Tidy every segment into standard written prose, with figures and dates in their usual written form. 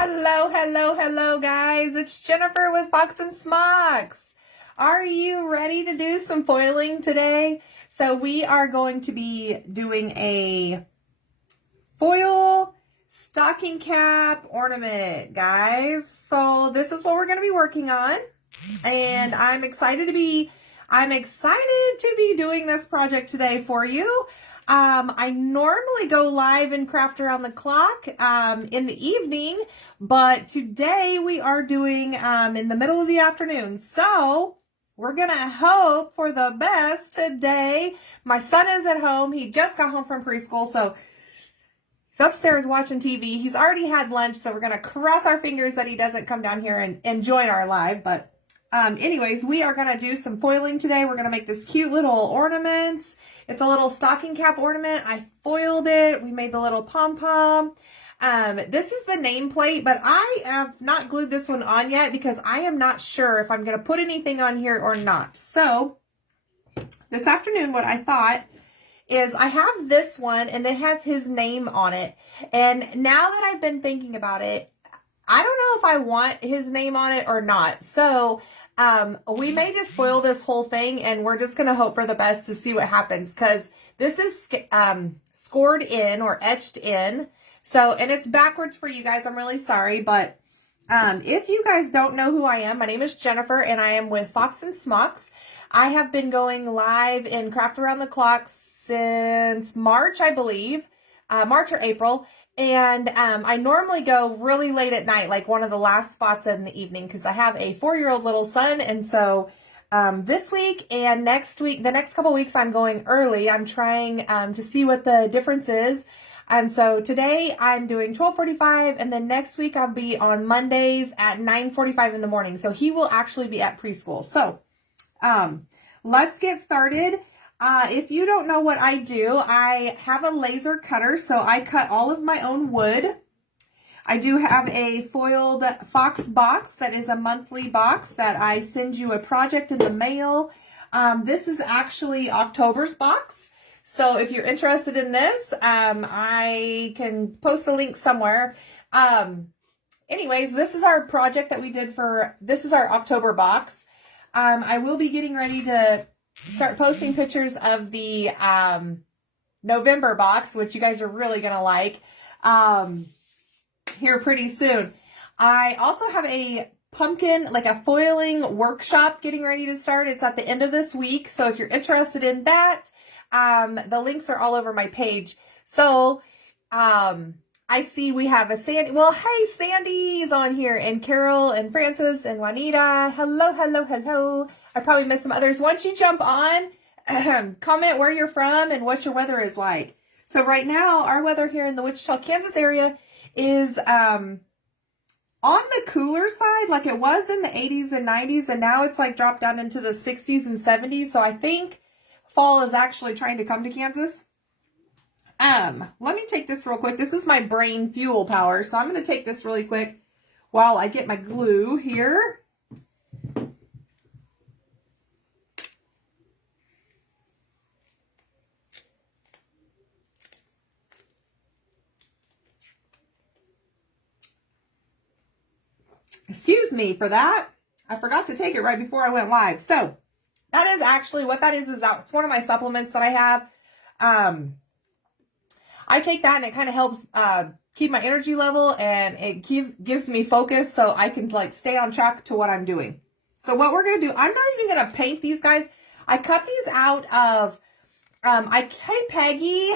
Hello, hello, hello, guys. It's Jennifer with Fox and Smocks. Are you ready to do some foiling today? So we are going to be doing a foil stocking cap ornament, guys. So this is what we're going to be working on. And I'm excited to be doing this project today for you. I normally go live and craft around the clock in the evening, but today we are doing in the middle of the afternoon. So we're going to hope for the best today. My son is at home. He just got home from preschool, so he's upstairs watching TV. He's already had lunch, so we're going to cross our fingers that he doesn't come down here and join our live. But anyways, we are going to do some foiling today. We're going to make this cute little ornament. It's a little stocking cap ornament. I foiled it. We made the little pom-pom. This is the nameplate, but I have not glued this one on yet because I am not sure if I'm going to put anything on here or not. So this afternoon, what I thought is I have this one and it has his name on it. And now that I've been thinking about it, I don't know if I want his name on it or not. So we may just foil this whole thing and we're just going to hope for the best to see what happens, because this is scored in or etched in. So, and it's backwards for you guys. I'm really sorry. But if you guys don't know who I am, my name is Jennifer and I am with Fox and Smocks. I have been going live in Craft Around the Clock since March, I believe, March or April. And I normally go really late at night, like one of the last spots in the evening, because I have a 4-year-old little son. And so this week and next week, the next couple weeks, I'm going early. I'm trying to see what the difference is. And so today I'm doing 12:45, and then next week I'll be on Mondays at 9:45 in the morning. So he will actually be at preschool. So let's get started. If you don't know what I do, I have a laser cutter, so I cut all of my own wood. I do have a foiled Fox box that is a monthly box that I send you a project in the mail. This is actually October's box. So if you're interested in this, I can post a link somewhere. Anyways, this is our project that we did this is our October box. I will be getting ready to start posting pictures of the November box, which you guys are really going to like here pretty soon. I also have a pumpkin, like a foiling workshop getting ready to start. It's at the end of this week. So if you're interested in that, the links are all over my page. So I see we have a Sandy. Well, hey, Sandy's on here, and Carol and Francis and Juanita. Hello, hello, hello. I probably missed some others. Once you jump on, comment where you're from and what your weather is like. So right now, our weather here in the Wichita, Kansas area is on the cooler side, like it was in the 80s and 90s, and now it's like dropped down into the 60s and 70s. So I think fall is actually trying to come to Kansas. Let me take this real quick. This is my brain fuel power. So I'm going to take this really quick while I get my glue here. Excuse me for that. I forgot to take it right before I went live. So that is actually what that is it's one of my supplements that I have. I take that and it kind of helps keep my energy level, and it gives me focus so I can like stay on track to what I'm doing. So what we're going to do, I'm not even going to paint these guys. I cut these out of, hey Peggy,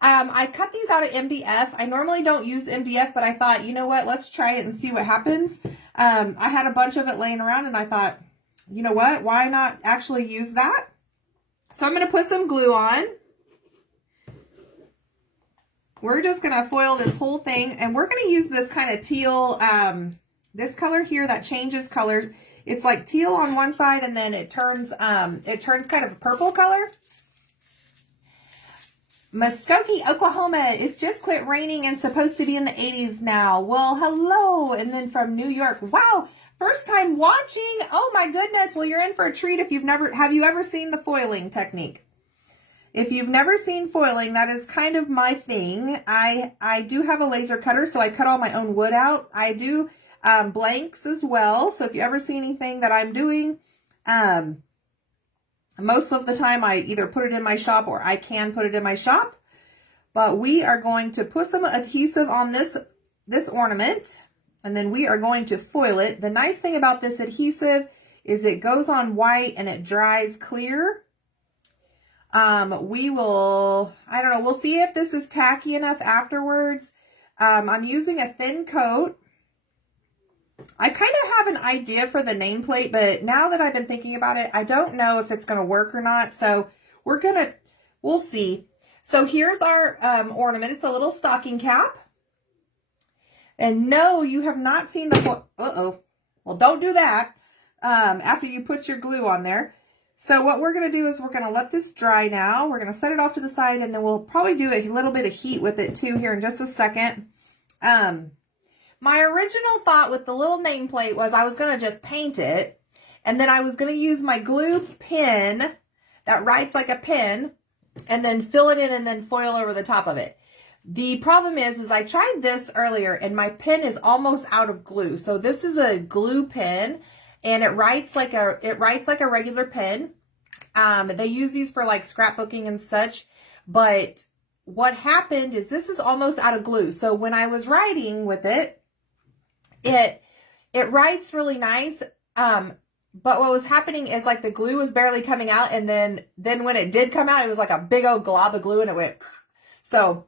I cut these out of MDF. I normally don't use MDF, but I thought, you know what, let's try it and see what happens. I had a bunch of it laying around and I thought, you know what, why not actually use that? So I'm going to put some glue on. We're just going to foil this whole thing, and we're going to use this kind of teal, this color here that changes colors. It's like teal on one side, and then it turns kind of a purple color. Muskogee, Oklahoma, it's just quit raining and supposed to be in the 80s now. Well, hello. And then from New York, wow, first time watching. Oh my goodness. Well, you're in for a treat if have you ever seen the foiling technique? If you've never seen foiling, that is kind of my thing. I do have a laser cutter, so I cut all my own wood out. I do blanks as well. So if you ever see anything that I'm doing, most of the time I either put it in my shop or I can put it in my shop. But we are going to put some adhesive on this ornament, and then we are going to foil it. The nice thing about this adhesive is it goes on white and it dries clear. We will, I don't know, we'll see if this is tacky enough afterwards. I'm using a thin coat. I kind of have an idea for the nameplate, but now that I've been thinking about it, I don't know if it's going to work or not. So we'll see. So here's our ornament. It's a little stocking cap. And no, you have not seen the, well, don't do that after you put your glue on there. So what we're going to do is we're going to let this dry now. We're going to set it off to the side, and then we'll probably do a little bit of heat with it too here in just a second. My original thought with the little nameplate was I was going to just paint it, and then I was going to use my glue pen that writes like a pen, and then fill it in and then foil over the top of it. The problem is I tried this earlier and my pen is almost out of glue. So this is a glue pen, and it writes like a regular pen. They use these for like scrapbooking and such, but what happened is this is almost out of glue. So when I was writing with it, it writes really nice. But what was happening is like the glue was barely coming out, and then when it did come out, it was like a big old glob of glue, and it went. So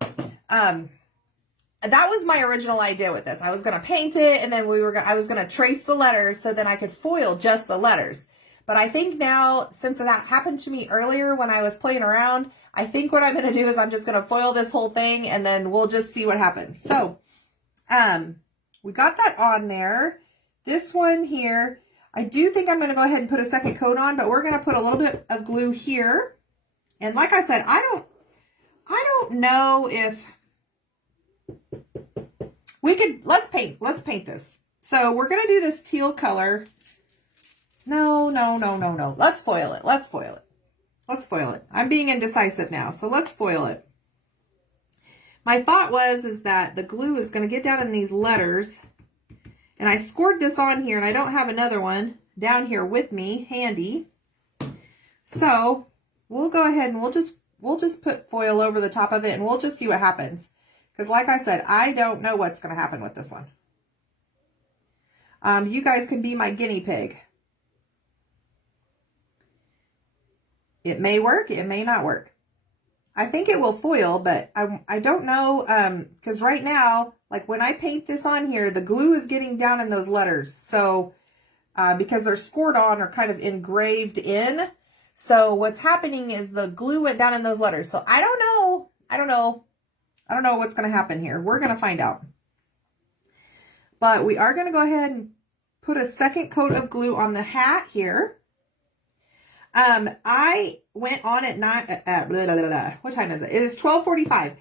that was my original idea with this. I was going to paint it, and then I was going to trace the letters so then I could foil just the letters. But I think now, since that happened to me earlier when I was playing around, I think what I'm going to do is I'm just going to foil this whole thing, and then we'll just see what happens. So we got that on there. This one here, I do think I'm going to go ahead and put a second coat on, but we're going to put a little bit of glue here. And like I said, I don't know if we could, let's paint this. So we're going to do this teal color. No. Let's foil it. Let's foil it. I'm being indecisive now. So let's foil it. My thought is that the glue is going to get down in these letters. And I scored this on here, and I don't have another one down here with me handy. So we'll go ahead and we'll just put foil over the top of it, and we'll just see what happens. Because like I said, I don't know what's going to happen with this one. You guys can be my guinea pig. It may work, it may not work. I think it will foil, but I don't know, because right now, like when I paint this on here, the glue is getting down in those letters. So, because they're scored on or kind of engraved in. So what's happening is the glue went down in those letters. So I don't know what's going to happen here. We're going to find out. But we are going to go ahead and put a second coat of glue on the hat here. I went on at what time is it? It is 12:45.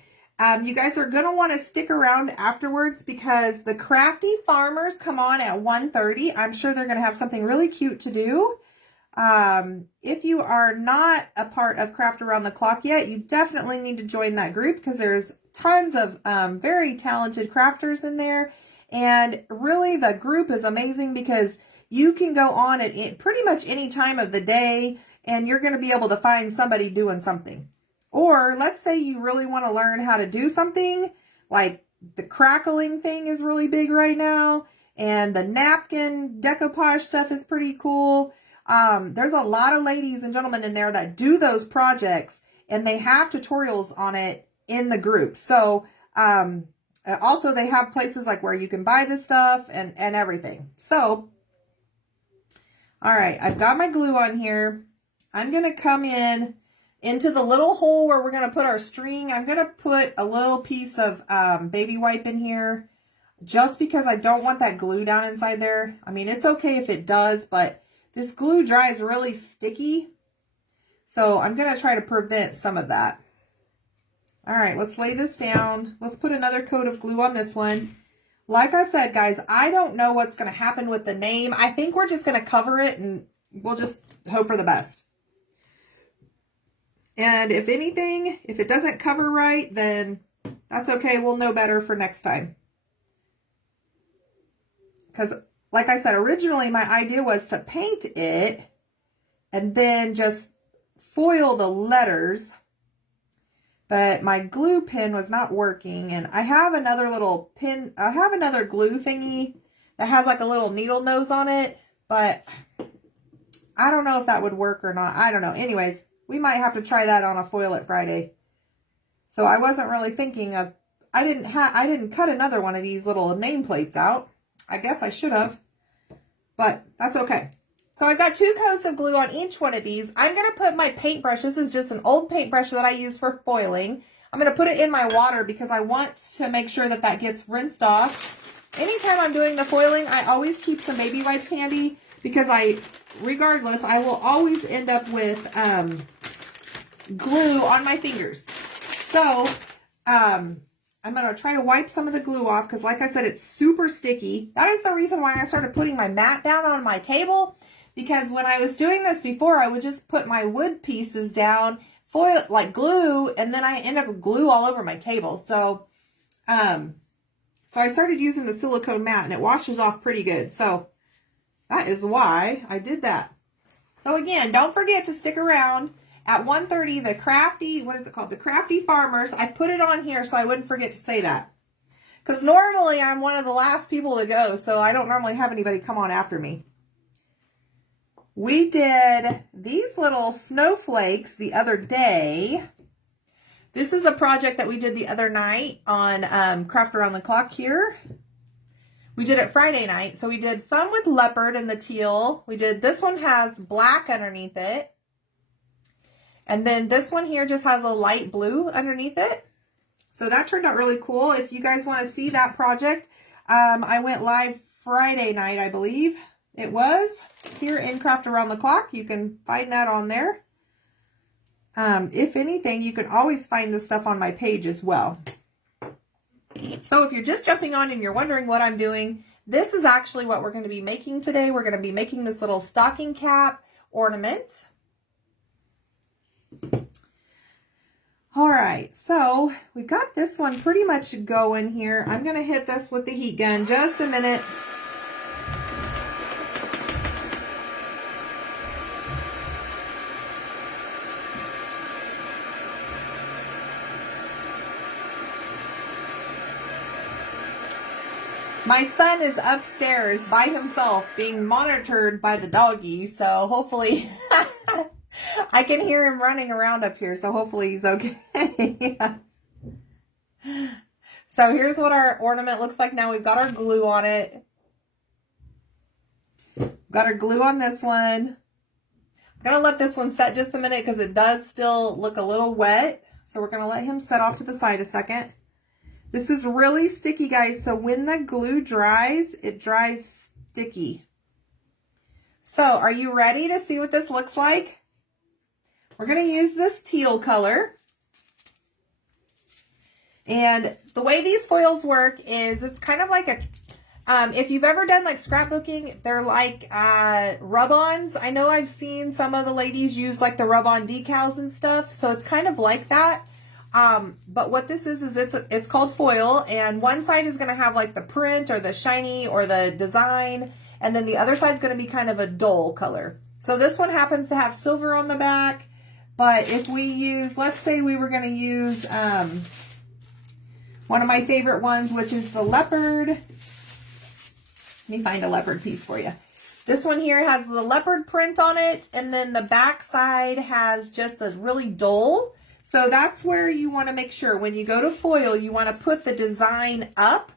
You guys are going to want to stick around afterwards because the Crafty Farmers come on at 1:30. I'm sure they're going to have something really cute to do. If you are not a part of Craft Around the Clock yet, you definitely need to join that group because there's tons of very talented crafters in there. And really the group is amazing because you can go on at pretty much any time of the day and you're going to be able to find somebody doing something. Or let's say you really want to learn how to do something, like the crackling thing is really big right now, and the napkin decoupage stuff is pretty cool. There's a lot of ladies and gentlemen in there that do those projects, and they have tutorials on it in the group. So also they have places like where you can buy this stuff and everything. So, all right, I've got my glue on here. I'm going to come into the little hole where we're going to put our string. I'm going to put a little piece of baby wipe in here just because I don't want that glue down inside there. I mean, it's okay if it does, but this glue dries really sticky. So I'm going to try to prevent some of that. All right, let's lay this down. Let's put another coat of glue on this one. Like I said, guys, I don't know what's going to happen with the name. I think we're just going to cover it and we'll just hope for the best. And if anything, if it doesn't cover right, then that's okay. We'll know better for next time. Because like I said, originally my idea was to paint it and then just foil the letters. But my glue pen was not working. And I have another little pin. I have another glue thingy that has like a little needle nose on it. But I don't know if that would work or not. I don't know. Anyways, we might have to try that on a Foil It Friday. So I wasn't really thinking of, I didn't cut another one of these little nameplates out. I guess I should have, but that's okay. So I've got 2 coats of glue on each one of these. I'm going to put my paintbrush. This is just an old paintbrush that I use for foiling. I'm going to put it in my water because I want to make sure that that gets rinsed off. Anytime I'm doing the foiling, I always keep some baby wipes handy because regardless, I will always end up with glue on my fingers. So, I'm going to try to wipe some of the glue off because like I said, it's super sticky. That is the reason why I started putting my mat down on my table, because when I was doing this before, I would just put my wood pieces down, foil like glue, and then I end up with glue all over my table. So I started using the silicone mat and it washes off pretty good. So that is why I did that. So again, don't forget to stick around. At 1:30, the Crafty, what is it called? The Crafty Farmers. I put it on here so I wouldn't forget to say that. Because normally I'm one of the last people to go, so I don't normally have anybody come on after me. We did these little snowflakes the other day. This is a project that we did the other night on Craft Around the Clock here. We did it Friday night. So we did some with leopard and the teal. This one has black underneath it. And then this one here just has a light blue underneath it. So that turned out really cool. If you guys want to see that project, I went live Friday night, I believe it was, here in Craft Around the Clock. You can find that on there. If anything, you can always find this stuff on my page as well. So if you're just jumping on and you're wondering what I'm doing, this is actually what we're going to be making today. We're going to be making this little stocking cap ornament. All right, so we've got this one pretty much going here. I'm going to hit this with the heat gun just a minute. My son is upstairs by himself being monitored by the doggy, so hopefully I can hear him running around up here, so hopefully he's okay. So here's what our ornament looks like now. We've got our glue on it. Got our glue on this one. I'm going to let this one set just a minute because it does still look a little wet. So we're going to let him set off to the side a second. This is really sticky, guys. So when the glue dries, it dries sticky. So are you ready to see what this looks like? We're going to use this teal color. And the way these foils work is it's kind of like a, if you've ever done like scrapbooking, they're like rub-ons. I know I've seen some of the ladies use like the rub-on decals and stuff. So it's kind of like that. But what this is it's called foil, and one side is going to have like the print or the shiny or the design, and then the other side is going to be kind of a dull color. So this one happens to have silver on the back, but if we use, let's say we were going to use one of my favorite ones, which is the leopard. Let me find a leopard piece for you. This one here has the leopard print on it, and then the back side has just a really dull. So that's where you want to make sure when you go to foil, you want to put the design up,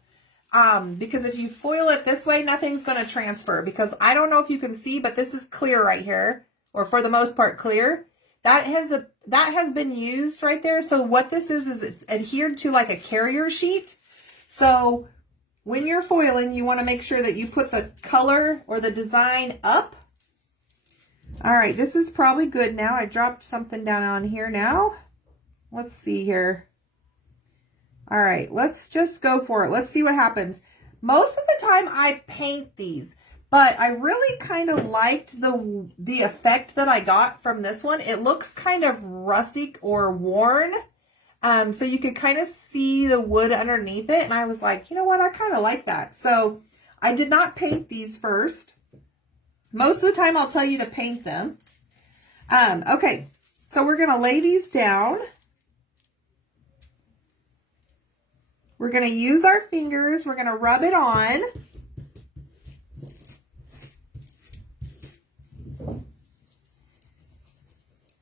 because if you foil it this way, nothing's going to transfer, because I don't know if you can see, but this is clear right here, or for the most part clear. That has been used right there. So what this is it's adhered to like a carrier sheet. So when you're foiling, you want to make sure that you put the color or the design up. All right, this is probably good now. I dropped something down on here now. Let's see here. All right, let's just go for it. Let's see what happens. Most of the time I paint these, But I really kind of liked the effect that I got from this one. It looks kind of rustic or worn. So you could kind of see the wood underneath it. And I was like, you know what? I kind of like that. So I did not paint these first. Most of the time I'll tell you to paint them. Okay, so we're going to lay these down. We're going to use our fingers. We're going to rub it on.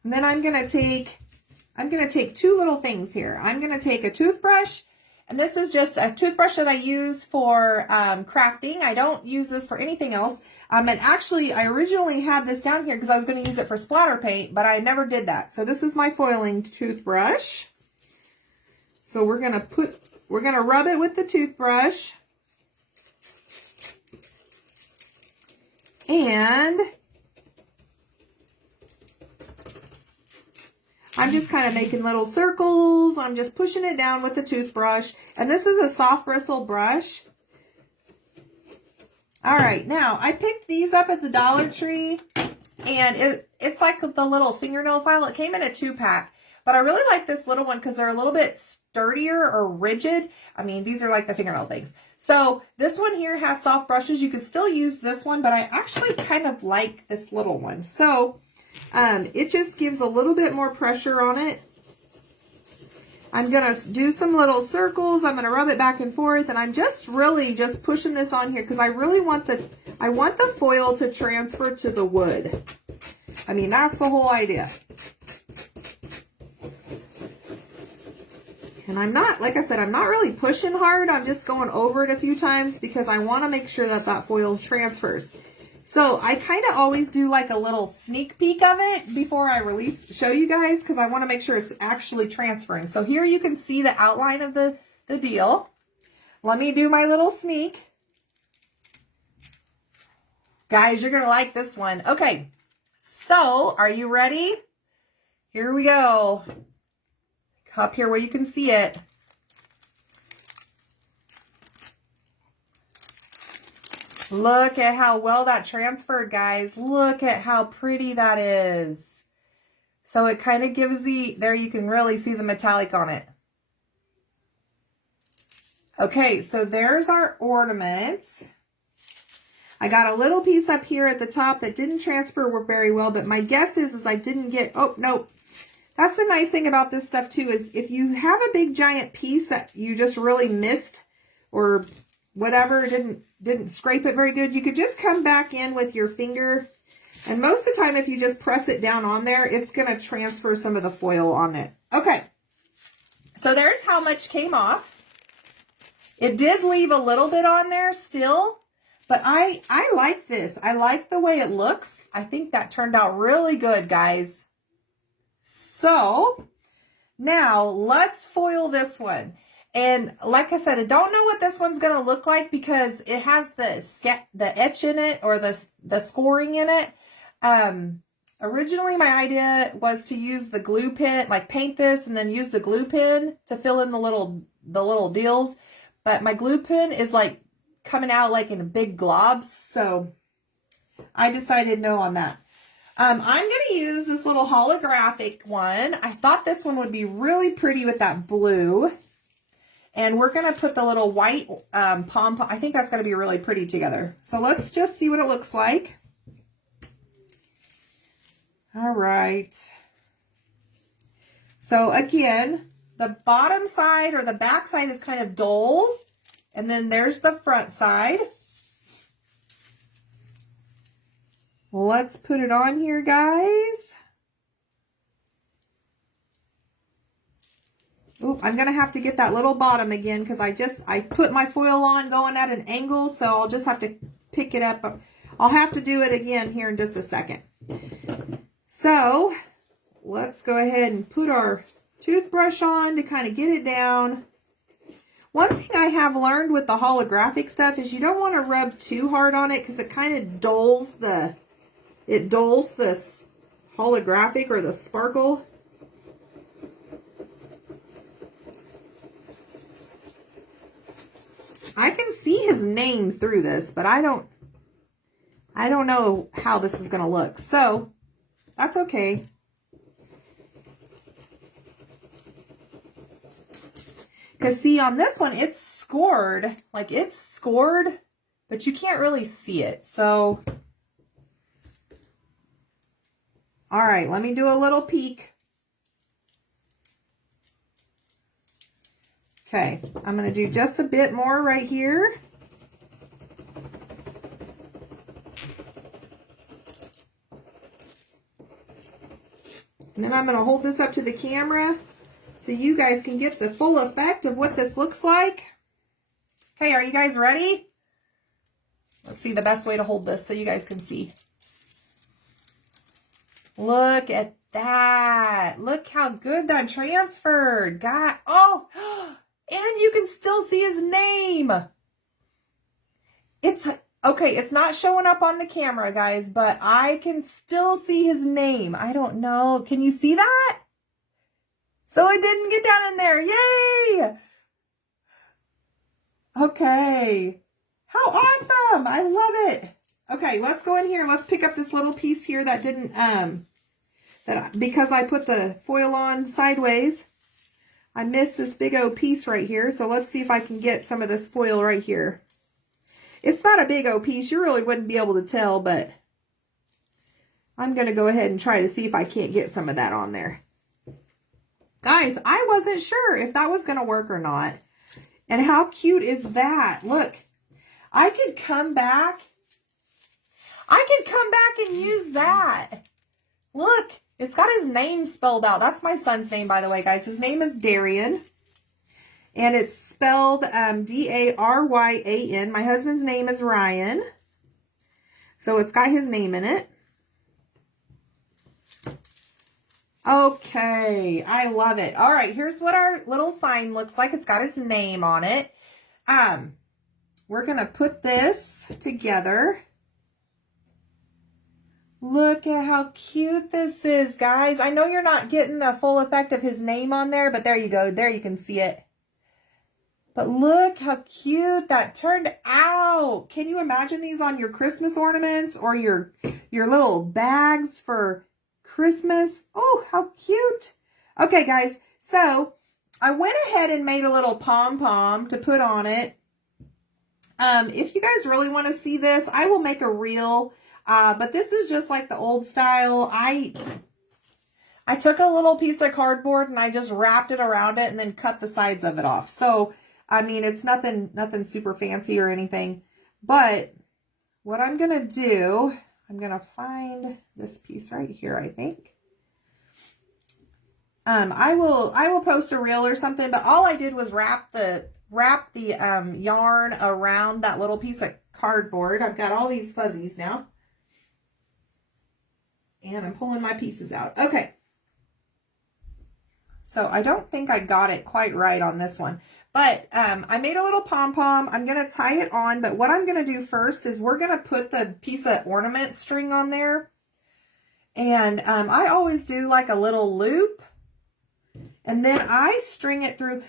And then I'm going to take two little things here. I'm going to take a toothbrush, and this is just a toothbrush that I use for crafting. I don't use this for anything else. And actually, I originally had this down here because I was going to use it for splatter paint, but I never did that. So this is my foiling toothbrush. So we're going to rub it with the toothbrush. And I'm just kind of making little circles. I'm just pushing it down with the toothbrush. And this is a soft bristle brush. All right, now I picked these up at the Dollar Tree, and it's like the little fingernail file. It came in a 2-pack, but I really like this little one because they're a little bit sturdier or rigid. I mean, these are like the fingernail things. So this one here has soft brushes. You can still use this one, but I actually kind of like this little one. So it just gives a little bit more pressure on it. I'm going to do some little circles. I'm going to rub it back and forth, and I'm just really just pushing this on here because I really want the foil to transfer to the wood. I mean, that's the whole idea. And I'm not, like I said, I'm not really pushing hard. I'm just going over it a few times because I want to make sure that that foil transfers. So I kind of always do like a little sneak peek of it before I show you guys, because I want to make sure it's actually transferring. So here you can see the outline of the deal. Let me do my little sneak. Guys, you're going to like this one. Okay, so are you ready? Here we go. Up here where you can see it. Look at how well that transferred, guys. Look at how pretty that is. So it kind of gives there you can really see the metallic on it. Okay, so there's our ornament. I got a little piece up here at the top that didn't transfer very well, but my guess is I didn't get, oh, nope. That's the nice thing about this stuff too, is if you have a big giant piece that you just really missed or whatever, didn't scrape it very good, you could just come back in with your finger. And most of the time, if you just press it down on there, it's going to transfer some of the foil on it. Okay, so there's how much came off. It did leave a little bit on there still, but I like this. I like the way it looks. I think that turned out really good, guys. So now let's foil this one. And like I said, I don't know what this one's going to look like because it has the etch in it, or the scoring in it. Originally my idea was to use the glue pen, like paint this and then use the glue pen to fill in the little deals. But my glue pen is like coming out like in big globs. So I decided no on that. I'm going to use this little holographic one. I thought this one would be really pretty with that blue. And we're going to put the little white pom-pom. I think that's going to be really pretty together. So let's just see what it looks like. All right. So again, the bottom side or the back side is kind of dull. And then there's the front side. Let's put it on here, guys. Oh, I'm going to have to get that little bottom again because I put my foil on going at an angle, so I'll just have to pick it up. I'll have to do it again here in just a second. So let's go ahead and put our toothbrush on to kind of get it down. One thing I have learned with the holographic stuff is you don't want to rub too hard on it because it kind of dulls the holographic or the sparkle. I can see his name through this, but I don't I don't know how this is going to look. So that's okay. Because see, on this one, it's scored. Like, it's scored, but you can't really see it. So, all right, let me do a little peek. Okay, I'm going to do just a bit more right here. And then I'm going to hold this up to the camera so you guys can get the full effect of what this looks like. Okay, are you guys ready? Let's see the best way to hold this so you guys can see. Look at that. Look how good that transferred. God, oh, and you can still see his name. It's, okay, it's not showing up on the camera, guys, but I can still see his name. I don't know. Can you see that? So it didn't get down in there. Yay! Okay. How awesome. I love it. Okay, let's go in here. Let's pick up this little piece here that didn't, because I put the foil on sideways, I missed this big old piece right here. So let's see if I can get some of this foil right here. It's not a big old piece. You really wouldn't be able to tell, but I'm going to go ahead and try to see if I can't get some of that on there. Guys, I wasn't sure if that was going to work or not. And how cute is that? Look, I could come back. And use that. Look, it's got his name spelled out. That's my son's name, by the way, guys. His name is Darian. And it's spelled D-A-R-Y-A-N. My husband's name is Ryan. So it's got his name in it. Okay, I love it. All right, here's what our little sign looks like. It's got his name on it. We're going to put this together. Look at how cute this is, guys. I know you're not getting the full effect of his name on there, but there you go. There you can see it. But look how cute that turned out. Can you imagine these on your Christmas ornaments or your little bags for Christmas? Oh, how cute. Okay, guys. So I went ahead and made a little pom-pom to put on it. If you guys really want to see this, I will make a reel. But this is just like the old style. I took a little piece of cardboard and I just wrapped it around it and then cut the sides of it off. So, I mean, it's nothing super fancy or anything. But what I'm going to do, I'm going to find this piece right here, I think. I will post a reel or something, but all I did was wrap the yarn around that little piece of cardboard. I've got all these fuzzies now. And I'm pulling my pieces out. Okay. So I don't think I got it quite right on this one. But I made a little pom-pom. I'm going to tie it on. But what I'm going to do first is we're going to put the piece of ornament string on there. And I always do like a little loop. And then I string it through.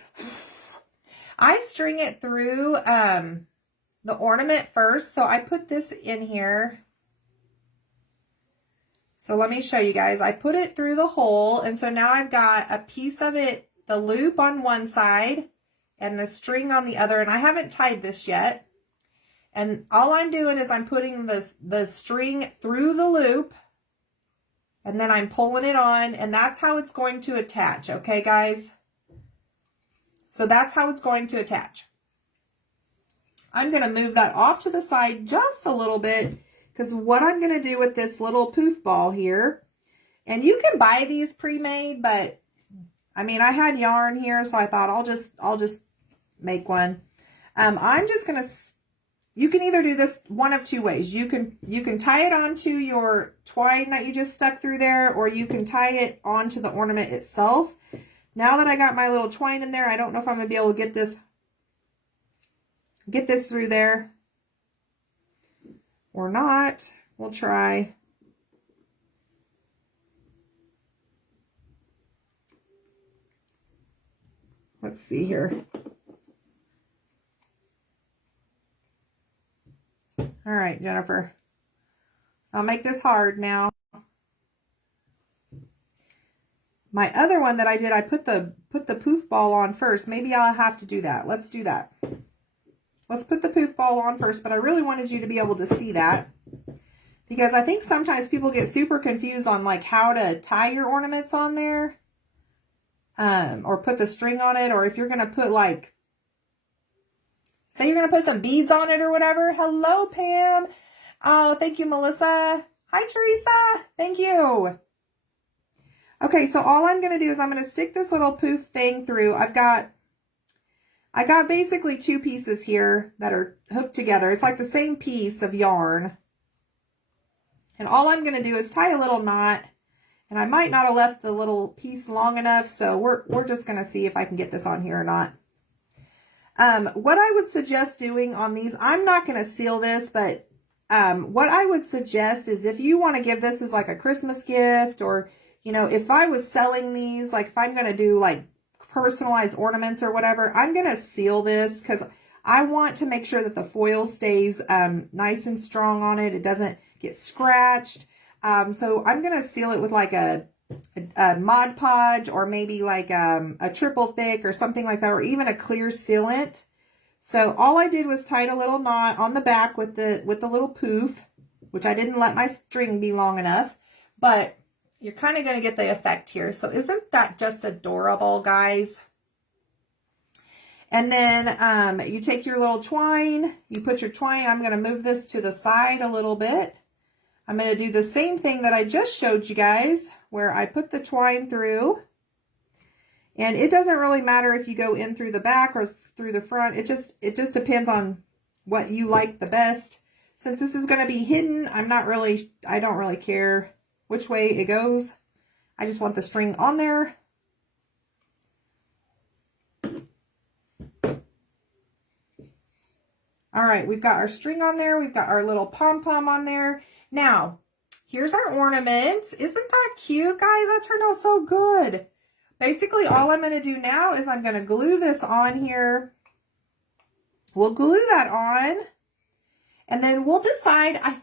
The ornament first. So I put this in here. So let me show you guys. I put it through the hole, and so now I've got a piece of it, the loop on one side and the string on the other, and I haven't tied this yet. And all I'm doing is I'm putting the string through the loop, and then I'm pulling it on, and that's how it's going to attach, okay, guys? So that's how it's going to attach. I'm going to move that off to the side just a little bit, because what I'm going to do with this little poof ball here, and you can buy these pre-made, but I mean, I had yarn here, so I thought I'll just make one. I'm just going to, you can either do this one of two ways. You can tie it onto your twine that you just stuck through there, or you can tie it onto the ornament itself. Now that I got my little twine in there, I don't know if I'm going to be able to get this through there or not. We'll try. Let's see here. All right, Jennifer. I'll make this hard now. My other one that I did, I put the poof ball on first. Maybe I'll have to do that. Let's do that. Let's put the poof ball on first, but I really wanted you to be able to see that, because I think sometimes people get super confused on like how to tie your ornaments on there, or put the string on it, or if you're going to put like, say you're going to put some beads on it or whatever. Hello, Pam. Oh, thank you, Melissa. Hi, Teresa. Thank you. Okay, so all I'm going to do is I'm going to stick this little poof thing through. I got basically two pieces here that are hooked together. It's like the same piece of yarn. And all I'm going to do is tie a little knot. And I might not have left the little piece long enough, so we're just going to see if I can get this on here or not. What I would suggest doing on these, I'm not going to seal this, but what I would suggest is if you want to give this as like a Christmas gift, or, you know, if I was selling these, like if I'm going to do like personalized ornaments or whatever, I'm going to seal this because I want to make sure that the foil stays nice and strong on it. It doesn't get scratched. So I'm going to seal it with like a Mod Podge, or maybe like a triple thick or something like that, or even a clear sealant. So all I did was tied a little knot on the back with the little poof, which I didn't let my string be long enough, but you're kind of going to get the effect here. So isn't that just adorable, guys? And then you take your little twine, you put your twine. I'm going to move this to the side a little bit. I'm going to do the same thing that I just showed you guys, where I put the twine through. And it doesn't really matter if you go in through the back or through the front. It just depends on what you like the best. Since this is going to be hidden, I don't really care which way it goes. I just want the string on there. All right, we've got our string on there. We've got our little pom-pom on there. Now, here's our ornaments. Isn't that cute, guys? That turned out so good. Basically, all I'm going to do now is I'm going to glue this on here. We'll glue that on. And then we'll decide, I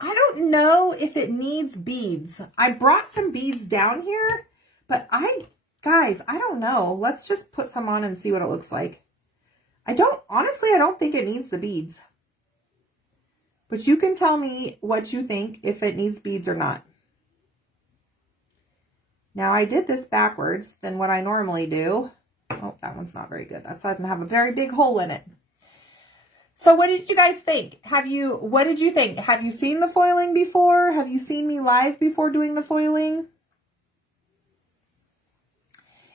don't know if it needs beads. I brought some beads down here, but guys, I don't know. Let's just put some on and see what it looks like. Honestly, I don't think it needs the beads. But you can tell me what you think, if it needs beads or not. Now, I did this backwards than what I normally do. Oh, that one's not very good. That doesn't have a very big hole in it. So what did you guys think? What did you think? Have you seen the foiling before? Have you seen me live before doing the foiling?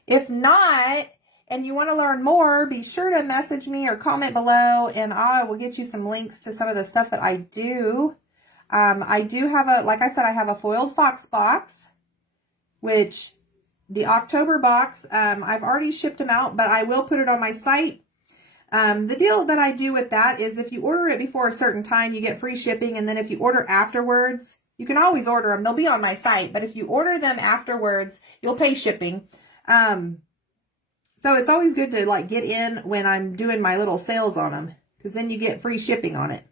If not, and you want to learn more, be sure to message me or comment below, and I will get you some links to some of the stuff that I do. I do have like I said, I have a foiled fox box, which the October box, I've already shipped them out, but I will put it on my site. The deal that I do with that is if you order it before a certain time, you get free shipping. And then if you order afterwards, you can always order them. They'll be on my site. But if you order them afterwards, you'll pay shipping. So it's always good to like get in when I'm doing my little sales on them, because then you get free shipping on it.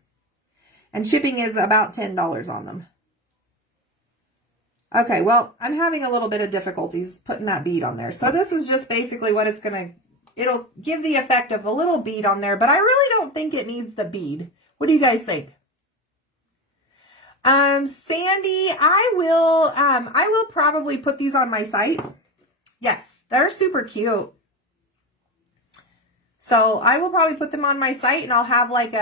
And shipping is about $10 on them. Okay, well, I'm having a little bit of difficulties putting that bead on there. So this is just basically what it'll give the effect of a little bead on there, but I really don't think it needs the bead. What do you guys think? Sandy, I will probably put these on my site. Yes, they're super cute. So I will probably put them on my site, and I'll have like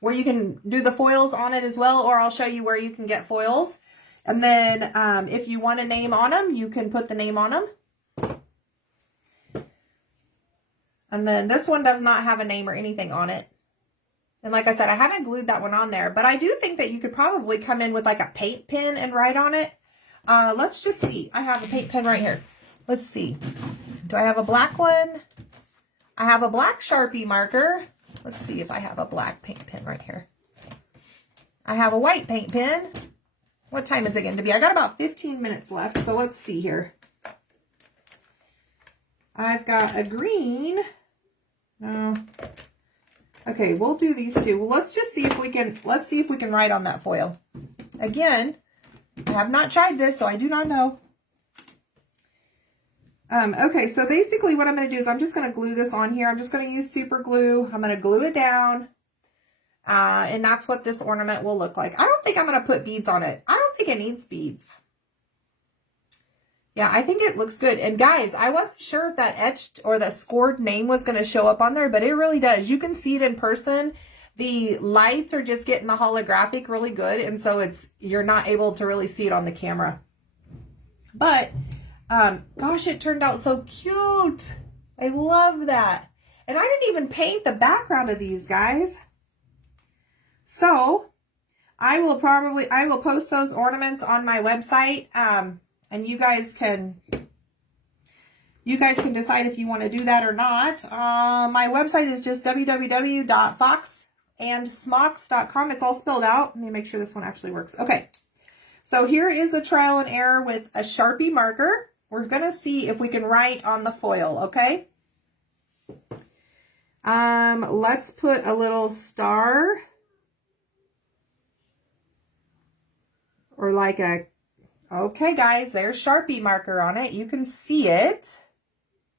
where you can do the foils on it as well, or I'll show you where you can get foils. And then if you want a name on them, you can put the name on them. And then this one does not have a name or anything on it. And like I said, I haven't glued that one on there, but I do think that you could probably come in with like a paint pen and write on it. Let's just see. I have a paint pen right here. Let's see. Do I have a black one? I have a black Sharpie marker. Let's see if I have a black paint pen right here. I have a white paint pen. What time is it going to be? I got about 15 minutes left, so let's see here. I've got a green. No. Okay, we'll do these two. Well, let's just see if we can, write on that foil. Again, I have not tried this, so I do not know. Okay, so basically what I'm going to do is I'm just going to glue this on here. I'm just going to use super glue. I'm going to glue it down. And that's what this ornament will look like. I don't think I'm going to put beads on it. I don't think it needs beads. Yeah, I think it looks good. And guys, I wasn't sure if that etched or that scored name was going to show up on there, but it really does. You can see it in person. The lights are just getting the holographic really good. And so you're not able to really see it on the camera. But, gosh, it turned out so cute. I love that. And I didn't even paint the background of these, guys. So, I will post those ornaments on my website. And you guys can decide if you want to do that or not. My website is just www.foxandsmocks.com. It's all spelled out. Let me make sure this one actually works. Okay. So here is a trial and error with a Sharpie marker. We're going to see if we can write on the foil, okay? Let's put a little star. Or like a... Okay, guys, there's Sharpie marker on it. You can see it.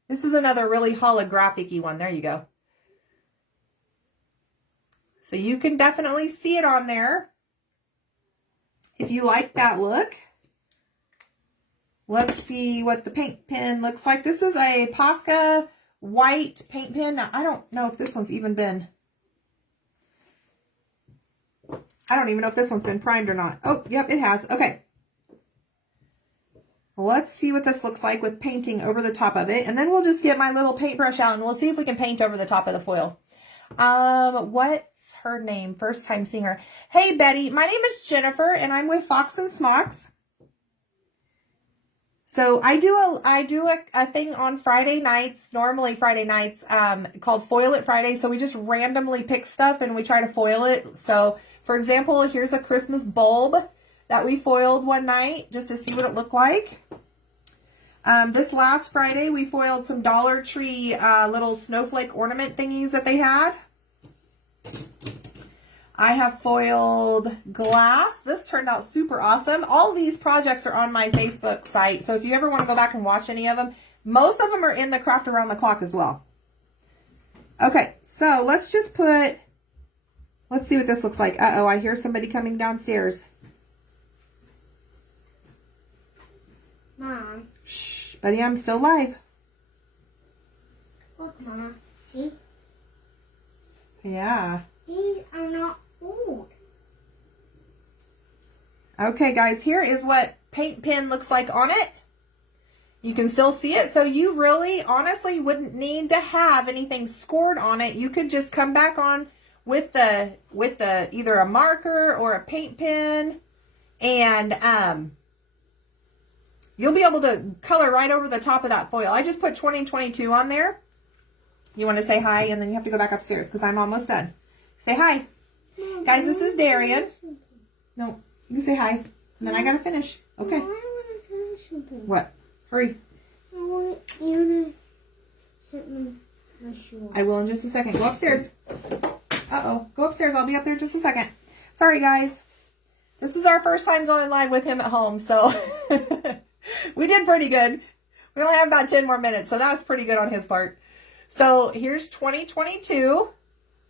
This is another really holographic-y one. There you go. So you can definitely see it on there. If you like that look. Let's see what the paint pen looks like. This is a Posca white paint pen. Now, I don't know if this one's even been... I don't even know if this one's been primed or not. Oh, yep, it has. Okay. Let's see what this looks like with painting over the top of it. And then we'll just get my little paintbrush out and we'll see if we can paint over the top of the foil. What's her name? First time seeing her. Hey, Betty. My name is Jennifer and I'm with Fox and Smocks. So I do a thing on Friday nights, normally Friday nights, called Foil It Friday. So we just randomly pick stuff and we try to foil it. So for example, here's a Christmas bulb that we foiled one night just to see what it looked like. This last Friday, we foiled some Dollar Tree little snowflake ornament thingies that they had. I have foiled glass. This turned out super awesome. All these projects are on my Facebook site, so if you ever want to go back and watch any of them, most of them are in the Craft Around the Clock as well. Okay, so let's see what this looks like. Uh-oh, I hear somebody coming downstairs. Mom. Shh, buddy, I'm still live. Look, Mama. See? Yeah. These are not old. Okay, guys, here is what paint pen looks like on it. You can still see it, so you really, honestly, wouldn't need to have anything scored on it. You could just come back on with the either a marker or a paint pen, and you'll be able to color right over the top of that foil. I just put 2022 on there. You want to say hi, and then you have to go back upstairs because I'm almost done. Say hi. Mom, Guys, this is Darian. No, you can say hi. And then I got to finish. Okay. Mom, I want to tell you something. What? Hurry. I want you to sit in my shoe. I will in just a second. Go upstairs. Uh-oh. Go upstairs. I'll be up there in just a second. Sorry, guys. This is our first time going live with him at home, so we did pretty good. We only have about 10 more minutes, so that's pretty good on his part. So here's 2022.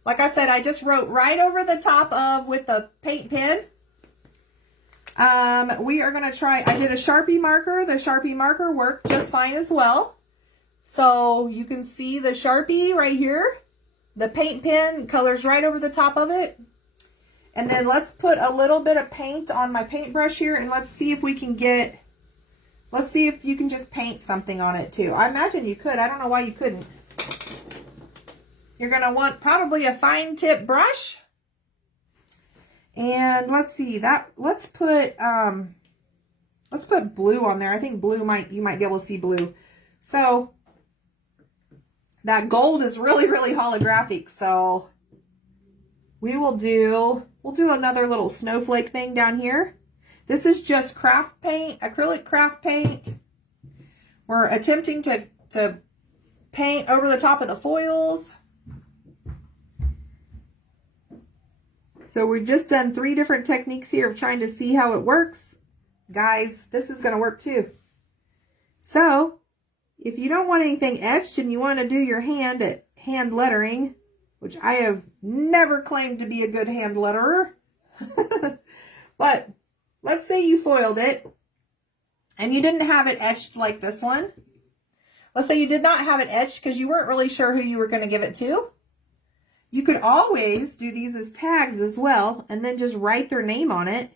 Like I said, I just wrote right over the top of with the paint pen. We are going to try, I did a Sharpie marker. The Sharpie marker worked just fine as well. So you can see the Sharpie right here. The paint pen colors right over the top of it. And then let's put a little bit of paint on my paintbrush here and let's see if we can get, let's see if you can just paint something on it too. I imagine you could. I don't know why you couldn't. You're going to want probably a fine tip brush. And let's see that, let's put blue on there. I think blue you might be able to see blue. So that gold is really, really holographic. So we'll do another little snowflake thing down here. This is just craft paint, acrylic craft paint. We're attempting to paint over the top of the foils. So we've just done 3 different techniques here of trying to see how it works. Guys, this is going to work too. So if you don't want anything etched and you want to do your hand lettering, which I have never claimed to be a good hand letterer, but let's say you foiled it and you didn't have it etched like this one. Let's say you did not have it etched because you weren't really sure who you were going to give it to. You could always do these as tags as well and then just write their name on it.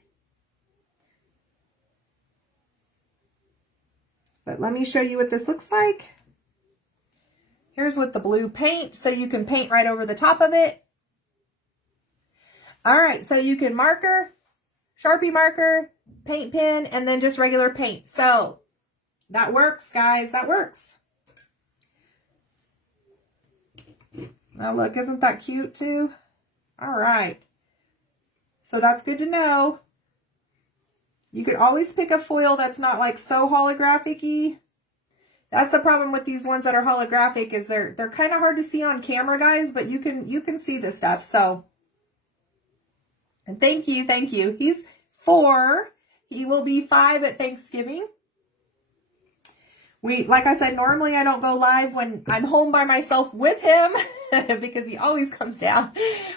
But let me show you what this looks like. Here's with the blue paint, so you can paint right over the top of it. All right, so you can marker, Sharpie marker, paint pen, and then just regular paint. So that works, guys, that works. Now look, isn't that cute too? All right, so that's good to know. You could always pick a foil that's not like so holographic-y. That's the problem with these ones that are holographic, is they're kind of hard to see on camera, guys, but you can see this stuff. So, and thank you. He's 4. He will be 5 at Thanksgiving. Like I said, normally I don't go live when I'm home by myself with him because he always comes down.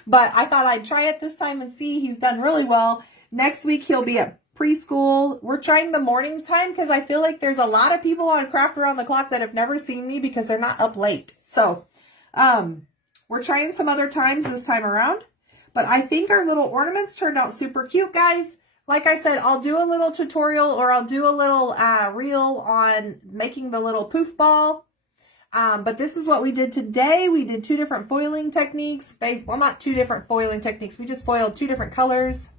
But I thought I'd try it this time and see. He's done really well. Next week he'll be at preschool. We're trying the morning time because I feel like there's a lot of people on Craft Around the Clock that have never seen me because they're not up late. So we're trying some other times this time around. But I think our little ornaments turned out super cute, guys. Like I said, I'll do a little tutorial or I'll do a little reel on making the little poof ball. But this is what we did today. We did 2 different foiling techniques. Well, not 2 different foiling techniques. We just foiled 2 different colors.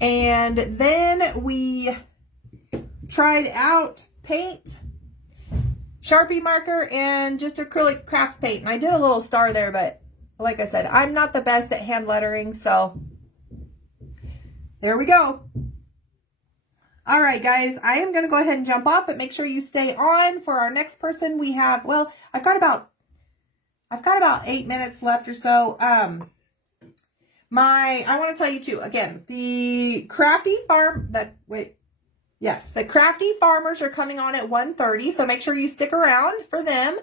And then we tried out paint, Sharpie marker, and just acrylic craft paint. And I did a little star there, but like I said, I'm not the best at hand lettering, so there we go. All right, guys, I am going to go ahead and jump off, but make sure you stay on for our next person. We have, well, I've got about 8 minutes left or so. I want to tell you too, again, the Crafty Farmers are coming on at 1:30, so make sure you stick around for them.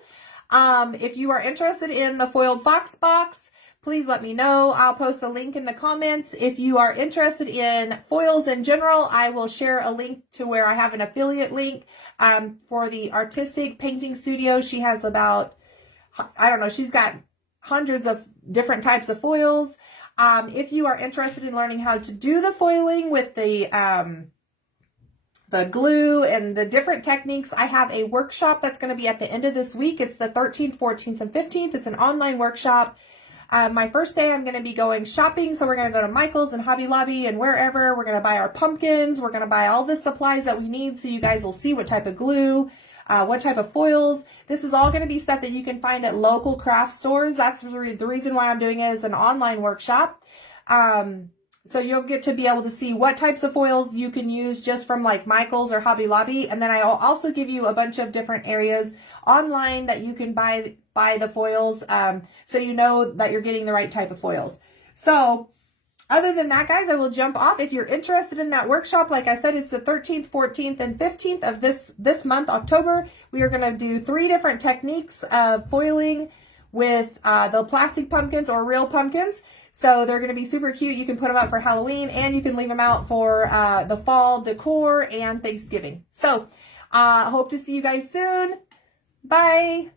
If you are interested in the foiled fox box, please let me know. I'll post a link in the comments. If you are interested in foils in general, I will share a link to where I have an affiliate link for the Artistic Painting Studio. She has about, I don't know, she's got hundreds of different types of foils. If you are interested in learning how to do the foiling with the glue and the different techniques, I have a workshop that's going to be at the end of this week. It's the 13th, 14th, and 15th. It's an online workshop. My first day, I'm going to be going shopping. So we're going to go to Michael's and Hobby Lobby and wherever. We're going to buy our pumpkins. We're going to buy all the supplies that we need so you guys will see what type of glue, what type of foils. This is all going to be stuff that you can find at local craft stores. That's the reason why I'm doing it as an online workshop. So you'll get to be able to see what types of foils you can use just from like Michael's or Hobby Lobby. And then I'll also give you a bunch of different areas online that you can buy the foils, so you know that you're getting the right type of foils. So other than that, guys, I will jump off. If you're interested in that workshop, like I said, it's the 13th, 14th, and 15th of this month, October. We are going to do 3 different techniques of foiling with the plastic pumpkins or real pumpkins. So they're going to be super cute. You can put them up for Halloween and you can leave them out for the fall decor and Thanksgiving. So hope to see you guys soon. Bye.